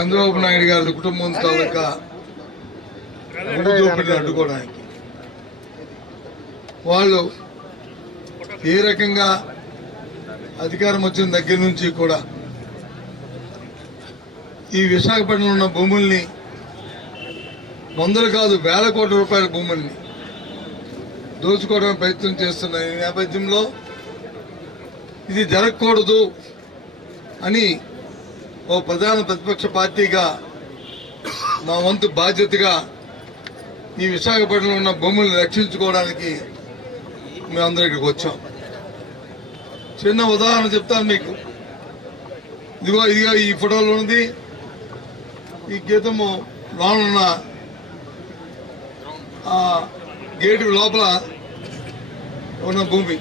చంద్రబాబు నాయుడు గారి కుటుంబం తాలూకా దోపిడీని అడ్డుకోవడానికి వాళ్ళు ఏ రకంగా అధికారం వచ్చిన దగ్గర నుంచి కూడా ఈ విశాఖపట్నంలో ఉన్న భూముల్ని వందలు కాదు వేల కోట్ల రూపాయల భూముల్ని దోచుకోవడానికి ప్రయత్నం చేస్తున్న ఈ నేపథ్యంలో ఇది జరగకూడదు అని ఓ ప్రధాన ప్రతిపక్ష పార్టీగా మా వంతు బాధ్యతగా ఈ విశాఖపట్నంలో ఉన్న భూములను రక్షించుకోవడానికి మేమందరం ఇక్కడికి వచ్చాం. చిన్న ఉదాహరణ చెప్తాను మీకు. ఇదిగో ఈ ఫోటోలో ఉన్నది ఈ గీతము లోనున్న గేటు లోపల ఉన్న భూమి.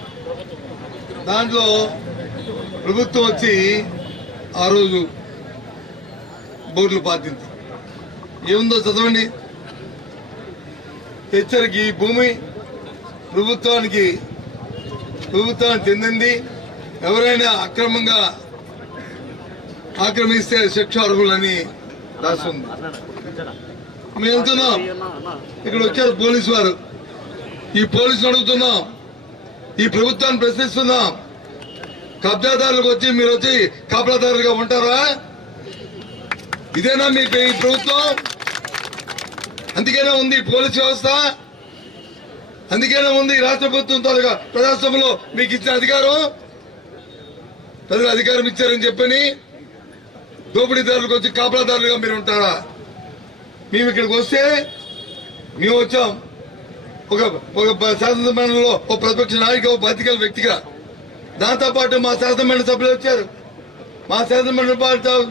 దాంట్లో ప్రభుత్వం వచ్చి ఆ రోజు బోర్డులు పాతింది. ఏముందో చదవండి. హెచ్చరికి ఈ భూమి ప్రభుత్వానికి చెందింది. ఎవరైనా అక్రమంగా ఆక్రమిస్తే శిక్ష అర్హులని రాస్తుంది. మేము వెళ్తున్నాం, ఇక్కడ వచ్చారు పోలీసు వారు. ఈ పోలీసులు అడుగుతున్నాం, ఈ ప్రభుత్వాన్ని ప్రశ్నిస్తున్నాం. కబ్జాదారులకు వచ్చి మీరు వచ్చి కాపలాదారులుగా ఉంటారా? ఇదేనా మీ ప్రభుత్వం? అందుకేనా ఉంది పోలీస్ వ్యవస్థ, అందుకేనా ఉంది రాష్ట్ర ప్రభుత్వం తాలూకా ప్రజాస్వామ్యంలో మీకు ఇచ్చిన అధికారం. ప్రజలు అధికారం ఇచ్చారని చెప్పని దోపిడీదారులకు వచ్చి కాపలాదారులుగా మీరు ఉంటారా? మేము ఇక్కడికి వస్తే మేము వచ్చాం ఒక శాసనసభలో ఒక ప్రతిపక్ష నాయక, ఒక బాధ్యత వ్యక్తిగా. దాంతోపాటు మా శాసనమండలి సభ్యులు వచ్చారు, మా శాసనమండలి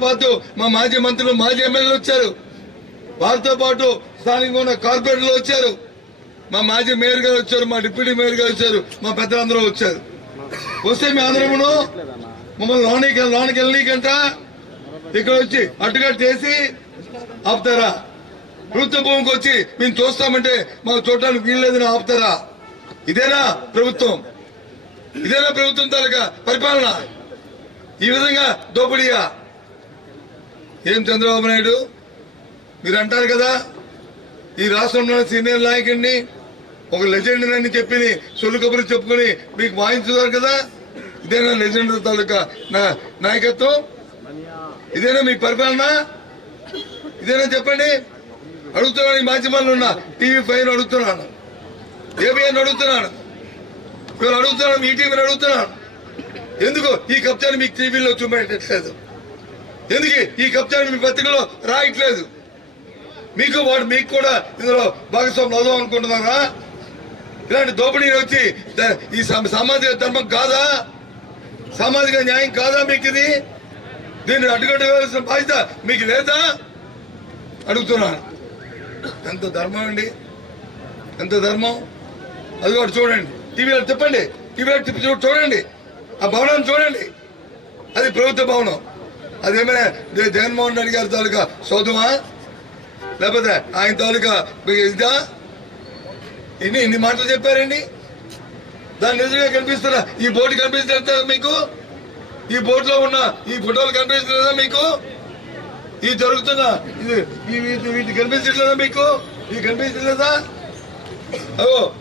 పాటు మా మాజీ మంత్రులు, మాజీ ఎమ్మెల్యేలు వచ్చారు. వారితో పాటు స్థానికంగా ఉన్న కార్పొరేటర్లు వచ్చారు, మా మాజీ మేయర్ గారు వచ్చారు, మా డిప్యూటీ మేయర్ గారు వచ్చారు, మా పెద్దలందరూ వచ్చారు. వస్తే మీ అందరమును మమ్మల్ని లోనికి వెళ్ళనీకంట ఇక్కడ వచ్చి అడ్డుకట్ట చేసి ఆపుతారా? ప్రభుత్వ భూమికి వచ్చి మేము చూస్తామంటే మాకు చూడటానికి వీల్లేదని ఆపుతారా? ఇదేనా ప్రభుత్వం? ఇదేనా ప్రభుత్వం తాలూకా పరిపాలన? ఈ విధంగా దోపిడీయా? ఏం చంద్రబాబు నాయుడు, మీరు అంటారు కదా ఈ రాష్ట్రంలో సీనియర్ నాయకుడిని, ఒక లెజెండ్ అని చెప్పి సొల్లు కబుర్లు చెప్పుకుని మీకు వాయించుతారు కదా. ఇదేనా లెజెండ్ తాలూకా నాయకత్వం? ఇదేనా మీ పరిపాలన? ఇదేనా చెప్పండి. అడుగుతున్నాను, ఈ మాధ్యమాల్లో ఉన్న TV5 అడుగుతున్నాను, ABN అడుగుతున్నాను, ఇవాళ అడుగుతున్నాను, ఈటీవీని అడుగుతున్నాను. ఎందుకు ఈ కబ్జాని మీకు టీవీలో చూపెట్టట్లేదు? ఎందుకు ఈ కబ్జాని మీ పత్రికలో రాయట్లేదు? మీకు కూడా ఇందులో భాగస్వామ్యం అవుదాం అనుకుంటున్నారా? ఇలాంటి దోపిడీని వచ్చి ఈ సామాజిక ధర్మం కాదా? సామాజిక న్యాయం కాదా మీకు ఇది? దీన్ని అడ్డుకట్టవలసిన బాధ్యత మీకు లేదా? అడుగుతున్నాను. ఎంత ధర్మం అండి, ఎంత ధర్మం! అది కూడా చూడండి, టీవీలో చెప్పండి, టీవీలో తిప్పి చూడండి, ఆ భవనాన్ని చూడండి. అది ప్రభుత్వ భవనం. అదేమైనా జగన్మోహన్ రెడ్డి గారి తాలూకా సౌదమా, లేకపోతే ఆయన తాలూకా ఇదా? ఇన్ని మాటలు చెప్పారండి. దాన్ని నిజంగా కనిపిస్తారా? ఈ బోర్డు కనిపిస్తుందా మీకు? ఈ బోర్డులో ఉన్న ఈ ఫోటోలు కనిపిస్తుందా మీకు? ఇది జరుగుతున్న వీటి కనిపించట్లేదా మీకు? ఇది కనిపించట్లేదా?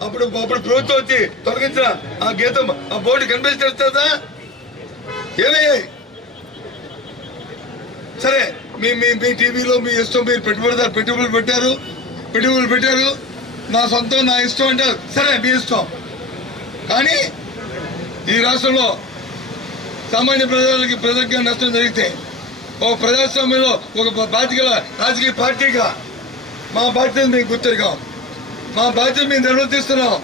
అప్పుడు ప్రభుత్వం వచ్చి తొలగించిన ఆ గీతం, ఆ బోర్డు కనిపిస్తుందా? ఏమయ్యాయి? సరే, మీ టీవీలో మీ ఇష్టం, మీరు పెట్టుబడులు పెట్టారు, నా సొంతం, నా ఇష్టం అంటారు. సరే, మీ ఇష్టం. కానీ ఈ రాష్ట్రంలో సామాన్య ప్రజలకు నష్టం జరిగితే ఒక ప్రజాస్వామ్యంలో ఒక బాధ్యత రాజకీయ పార్టీగా మా బాధ్యతను మీకు గుర్తిరిగాం, మా బాధ్యత మేము నిర్వర్తిస్తున్నాం.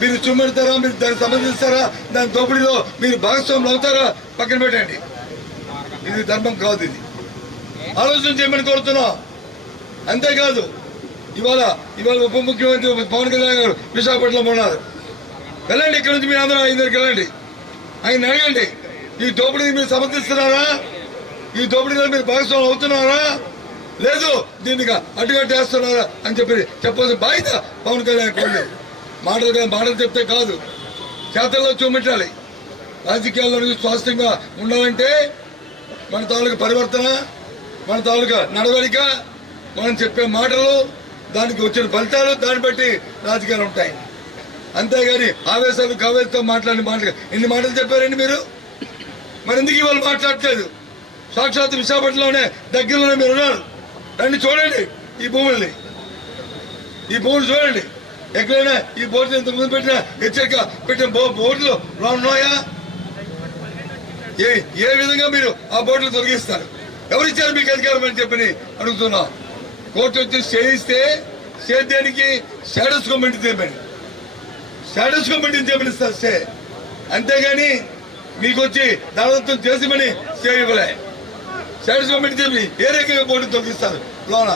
మీరు చుమ్మెడతారా? మీరు దాన్ని సమర్థిస్తారా? దాని దోపిడీలో మీరు భాగస్వాములు అవుతారా? పక్కన పెట్టండి. ఇది ధర్మం కాదు. ఇది ఆలోచన చేయమని కోరుతున్నాం. అంతేకాదు, ఇవాళ ఉప ముఖ్యమంత్రి పవన్ కళ్యాణ్ గారు విశాఖపట్నంలో ఉన్నారు. వెళ్ళండి, ఇక్కడ నుంచి మీరు అందరూ ఆయన దగ్గరికి వెళ్ళండి, ఆయన అడగండి, ఈ దోపిడీని మీరు సమర్థిస్తున్నారా? ఈ దోపిడీలో మీరు భాగస్వాములు అవుతున్నారా? లేదు, దీనికి అడ్డుకట్టేస్తున్నారా అని చెప్పాల్సిన బాధ్యత పవన్ కళ్యాణ్ కోండి. మాటలు చెప్తే కాదు, చేతల్లో చూపెట్టాలి. రాజకీయాల్లో స్వాస్థ్యంగా ఉండాలంటే మన తాలూకు పరివర్తన, మన తాలూకా నడవడిక, మనం చెప్పే మాటలు, దానికి వచ్చిన ఫలితాలు, దాన్ని బట్టి రాజకీయాలు ఉంటాయి. అంతేగాని ఆవేశాలు కావేశంతో మాట్లాడిన మాటలు ఎన్ని మాటలు చెప్పారండి మీరు? మరి ఎందుకు ఇవాళ మాట్లాడట్లేదు? సాక్షాత్ విశాఖపట్నంలోనే దగ్గరలోనే మీరు ఉన్నారు. రండి చూడండి ఈ భూముల్ని, ఈ భూములు చూడండి. ఎక్కడైనా ఈ బోర్డు ఇంత ముందు పెట్టిన హెచ్చరిక పెట్టిన బోర్డులు ఉన్నాయా? ఏ విధంగా మీరు ఆ బోర్డులు తొలగిస్తారు? ఎవరిచ్చారు మీకు అధికారం అని చెప్పని అడుగుతున్నా. కోర్టు వచ్చి స్టే ఇస్తే దేనికి? స్టేటస్ కమిటీ తెప్పండి, స్టేటస్ కమిటీని చేపనిస్తారు స్టే. అంతేగాని మీకు వచ్చి దాదాపు చేసిమని స్టే ఇవ్వలే. స్టేటస్ కమిటీ చెప్పి ఏ రకంగా బోర్డు తొలగిస్తారు? లోన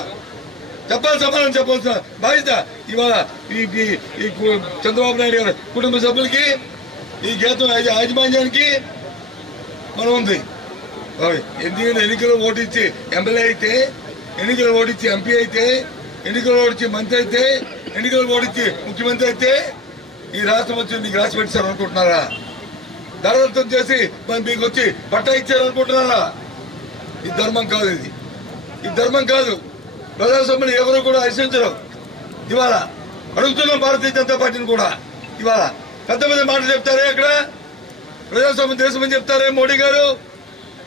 చెప్పాలి, సమాధానం చెప్పాల్సిన బాధ్యత ఇవాళ ఈ చంద్రబాబు నాయుడు గారి కుటుంబ సభ్యులకి, ఈ గీతం యాజమాన్యానికి మనం ఉంది. ఎందుకంటే ఎన్నికలు ఓటించి ఎమ్మెల్యే అయితే, ఎన్నికలు ఓటించి ఎంపీ అయితే, ఎన్నికలు ఓడించి మంత్రి అయితే, ఎన్నికలు ఓడించి ముఖ్యమంత్రి అయితే ఈ రాష్ట్రం వచ్చి మీకు రాసి పెట్టారు అనుకుంటున్నారా? ధరలతం చేసి మీకు వచ్చి పట్టా ఇచ్చారు అనుకుంటున్నారా? ఈ ధర్మం కాదు, ఈ ధర్మం కాదు. ప్రజాస్వామ్యం ఎవరు కూడా హర్షించరు. ఇవాళ అడుగుతున్నాం భారతీయ జనతా పార్టీని కూడా. ఇవాళ పెద్ద పెద్ద మాటలు చెప్తారే, అక్కడ ప్రజాస్వామ్యం దేశమని చెప్తారే మోడీ గారు,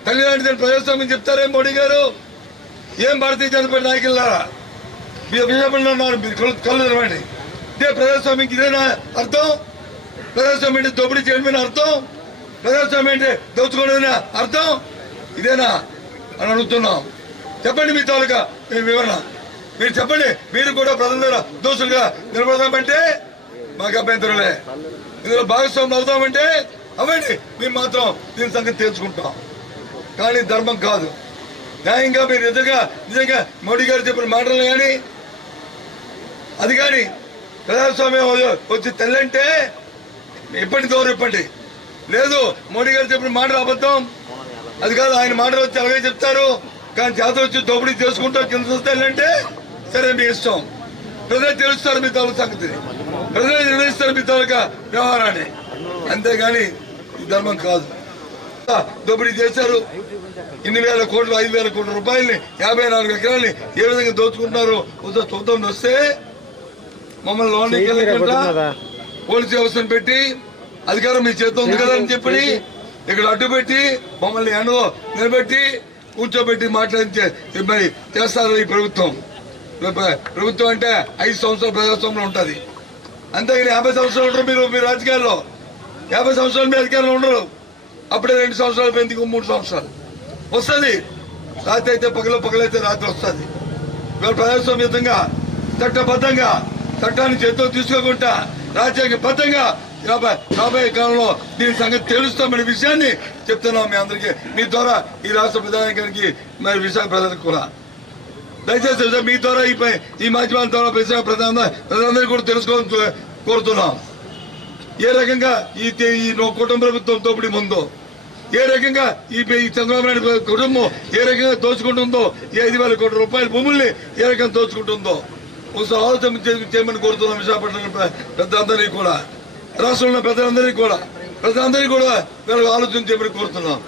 తల్లి లాంటిదని ప్రజాస్వామ్యం చెప్తారే మోడీ గారు. ఏం భారతీయ జనతా పార్టీ నాయకులారా, మీరు విశాఖపట్నంలో ఉన్నారు, మీరు కళ్ళు తెరవండి. ఇదే ప్రజాస్వామ్యం, ఇదేనా అర్థం? ప్రజాస్వామ్యం అంటే దోపిడీ చేయడమేనా అర్థం? ప్రజాస్వామ్యం అంటే దోచుకోవడమేనా అర్థం? ఇదేనా అని అడుగుతున్నాం. చెప్పండి మీ తాలూకా వివరణ, మీరు చెప్పండి. మీరు కూడా ప్రజల దోషులుగా నిలబడదామంటే మాకు అభ్యంతరలే, ఇందులో భాగస్వామ్యం అవుతామంటే అవ్వండి, మేము మాత్రం దీని సంగతి తెలుసుకుంటాం. కానీ ధర్మం కాదు. న్యాయంగా మీరు నిజంగా మోడీ గారు చెప్పిన మాటలు కానీ, అది కానీ ప్రజాస్వామ్యం వచ్చి తెల్లంటే ఇప్పటి దూరం ఇప్పండి. లేదు మోడీ గారు చెప్పిన మాటలు అబద్ధం, అది కాదు, ఆయన మాటలు వచ్చి అలాగే చెప్తారు. కానీ చేత వచ్చి దోపిడీ చేసుకుంటా కింద వస్తాయంటే సరే మీ ఇష్టం. ప్రజలు తెలుస్తారు మీ తాలూకు సంగతిని, ప్రజలు నిర్ణయిస్తారు మీ తాలూకా వ్యవహారాన్ని. అంతేగాని ఈ ధర్మం కాదు. దోపిడీ చేశారు. ఇన్ని వేల కోట్లు, 5,000 కోట్ల రూపాయలని, 54 ఎకరాలని ఏ విధంగా దోచుకుంటున్నారు చూద్దాం. వస్తే మమ్మల్ని లోన్కి వెళ్ళకుండా పోలీసు వ్యవస్థను పెట్టి అధికారం మీ చేతిలో ఉంది కదా అని చెప్పి ఇక్కడ అడ్డు పెట్టి మమ్మల్ని ఎండలో నిలబెట్టి కూర్చోబెట్టి మాట్లాడించే మరి చేస్తారు ఈ ప్రభుత్వం. ప్రభుత్వం అంటే 5 సంవత్సరాల ప్రజాస్వామ్యం ఉంటుంది. అంతేగాని 50 సంవత్సరాలు ఉండరు మీరు రాజకీయాల్లో. 50 సంవత్సరాలు మీ అధికారంలో ఉండరు. అప్పుడే 2 సంవత్సరాలు పెందుకు 3 సంవత్సరాలు వస్తుంది. రాత్రి అయితే పగలైతే రాత్రి వస్తుంది. ఇవాళ ప్రజాస్వామ్యంగా చట్టబద్ధంగా చట్టాన్ని చేతితో తీసుకోకుండా రాజ్యాంగబద్ధంగా రాబోయే కాలంలో దీని సంగతి తెలుస్తామనే విషయాన్ని చెప్తున్నాం మీ అందరికీ, మీ ద్వారా ఈ రాష్ట్ర ప్రధానికి మరి విశాఖ ప్రజలకు కూడా. దయచేసి మీ ద్వారా ఈ మాధ్యమాల ద్వారా విశాఖ ప్రజలందరికీ కూడా తెలుసుకోవాలని కోరుతున్నాం. ఏ రకంగా ఈ కుటుంబ ప్రభుత్వం దోపిడీ ఉందో, ఏ రకంగా ఈ చంద్రబాబు నాయుడు కుటుంబం ఏ రకంగా దోచుకుంటుందో, ఈ 5,000 కోట్ల రూపాయల భూముల్ని ఏ రకంగా దోచుకుంటుందో ఒకసారి ఆలోచన చేయమని కోరుతున్నాం. విశాఖపట్నం పెద్దలందరినీ కూడా, రాష్ట్రంలో ప్రజలందరినీ కూడా వీళ్ళకి ఆలోచన చేయమని కోరుతున్నాం.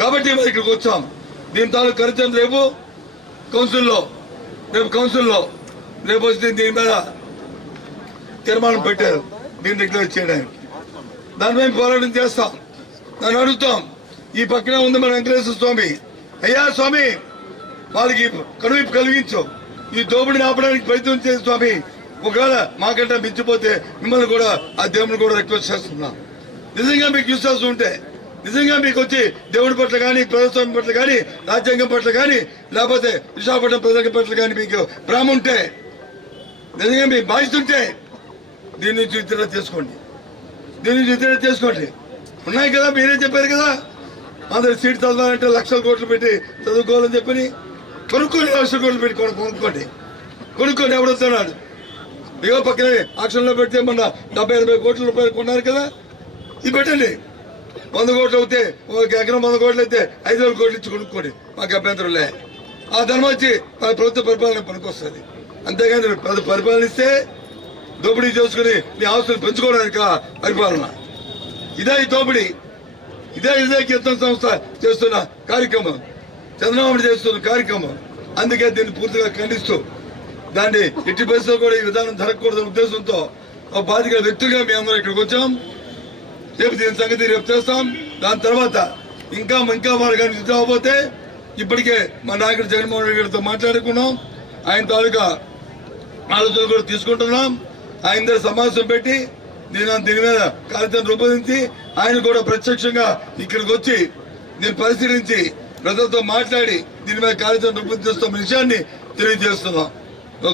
కాబట్టి మరి ఇక్కడికి వచ్చాం. దీని తాలూకు ఖర్చు రేపు కౌన్సిల్లో వచ్చి దీని మీద తీర్మానం పెట్టారు. దీన్ని డిక్లేర్ చేయడానికి దాని మేము పోరాటం చేస్తాం. దాన్ని అడుగుతాం. ఈ పక్కనే ఉంది మన వెంకటేశ్వర స్వామి. అయ్యా స్వామి, వాళ్ళకి కనువిప్పు కలిగించు, ఈ దోపిడిని ఆపడానికి ప్రయత్నం చేసి స్వామి. ఒకవేళ మాకంటే మించిపోతే మిమ్మల్ని కూడా ఆ దేవుని కూడా రిక్వెస్ట్ చేస్తున్నాం. నిజంగా మీకు విశ్వాసం ఉంటే, నిజంగా మీకు వచ్చి దేవుడి పట్ల కానీ, ప్రజాస్వామ్యం పట్ల కానీ, రాజ్యాంగం పట్ల కానీ, లేకపోతే విశాఖపట్నం ప్రజల పట్ల కానీ మీకు ప్రేమ ఉంటే, నిజంగా మీకు బాధ్యత ఉంటే దీని నుంచి విత్డ్రా చేసుకోండి. ఉన్నాయి కదా, మీరే చెప్పారు కదా, అందరు సీట్ చదవాలంటే లక్షల కోట్లు పెట్టి చదువుకోవాలని చెప్పని కొనుక్కొని, లక్షల కోట్లు పెట్టి కొనుక్కొని ఎవడొస్తున్నాడు? ఇగో పక్కనే ఆక్షన్లో పెడితే మొన్న 70-80 కోట్ల రూపాయలు కొన్నారు కదా, ఇది పెట్టండి. 100 కోట్లు అవుతే, ఒక ఎకరం 100 కోట్లు అయితే 5,000 కోట్లు ఇచ్చి కొనుక్కోండి, మాకు అభ్యంతరంలే. ఆ ధర్మం వచ్చి ప్రభుత్వ పరిపాలన పనికొస్తుంది. అంతేగాని పరిపాలనిస్తే దోపిడీ చేసుకుని మీ ఆస్తులు పెంచుకోవడానికి పరిపాలన. ఇదే ఈ దోపిడీ, ఇదే కీర్తన సంస్థ చేస్తున్న కార్యక్రమం, చంద్రబాబు చేస్తున్న కార్యక్రమం. అందుకే దీన్ని పూర్తిగా ఖండిస్తూ దాన్ని ఎట్టి పరిస్థితుల్లో కూడా ఈ విధానం జరగకూడదనే ఉద్దేశంతో ఒక బాధిత వ్యక్తులుగా మేము అందరం ఇక్కడికి వచ్చాం. రేపు దీని సంగతి రేపు చేస్తాం. దాని తర్వాత ఇంకా వాళ్ళు కానీ నిద్రపోతే ఇప్పటికే మా నాయకుడు జగన్మోహన్ రెడ్డి గారితో మాట్లాడుకున్నాం. ఆయన తాలూకా ఆలోచనలు కూడా తీసుకుంటున్నాం. ఆయన దగ్గర సమావేశం పెట్టి దీని మీద కార్యక్రమం రూపొందించి ఆయన కూడా ప్రత్యక్షంగా ఇక్కడికి వచ్చి దీన్ని పరిశీలించి ప్రజలతో మాట్లాడి దీని మీద కార్యక్రమం రూపొందిస్తున్న విషయాన్ని తెలియజేస్తున్నాం.